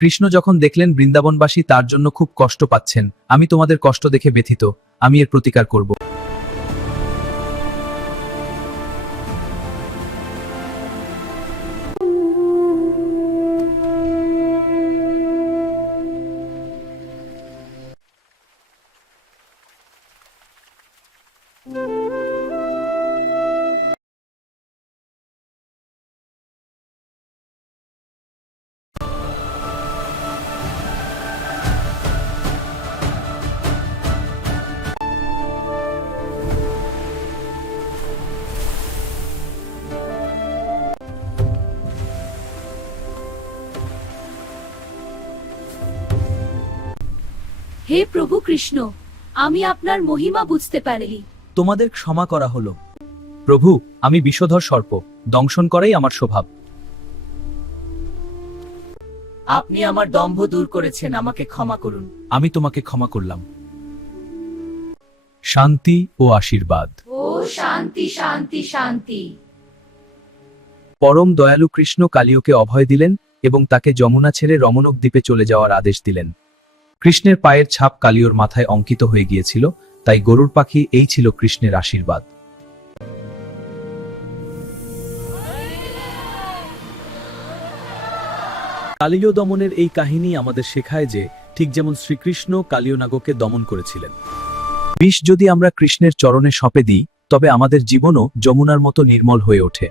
কৃষ্ণ যখন দেখলেন বৃন্দাবনবাসী তার জন্য খুব কষ্ট পাচ্ছেন, আমি তোমাদের কষ্ট দেখে ব্যথিত, আমি এর প্রতিকার করব। হে প্রভু কৃষ্ণ, আমি আপনার মহিমা বুঝতে পারি। তোমাদের ক্ষমা করা হলো। প্রভু, আমি বিষধর সর্প, দংশন করাই আমার স্বভাব। আপনি আমার দম্ভ দূর করেছেন, আমাকে ক্ষমা করুন। আমি তোমাকে ক্ষমা করলাম। শান্তি ও আশীর্বাদ। ও শান্তি শান্তি শান্তি। পরম দয়ালু কৃষ্ণ কালিয়কে অভয় দিলেন এবং তাকে যমুনা ছেড়ে রমণক দ্বীপে চলে যাওয়ার আদেশ দিলেন। কৃষ্ণের পায়ের ছাপ কালিয়র মাথায় অঙ্কিত হয়ে গিয়েছিল, তাই গরুর পাখি এই ছিল কৃষ্ণের আশীর্বাদ। কালিয় দমনের এই কাহিনী আমাদের শেখায় যে ঠিক যেমন শ্রীকৃষ্ণ কালিয়নাগকে দমন করেছিলেন, বিষ যদি আমরা কৃষ্ণের চরণে সঁপে দিই তবে আমাদের জীবনও যমুনার মতো নির্মল হয়ে ওঠে।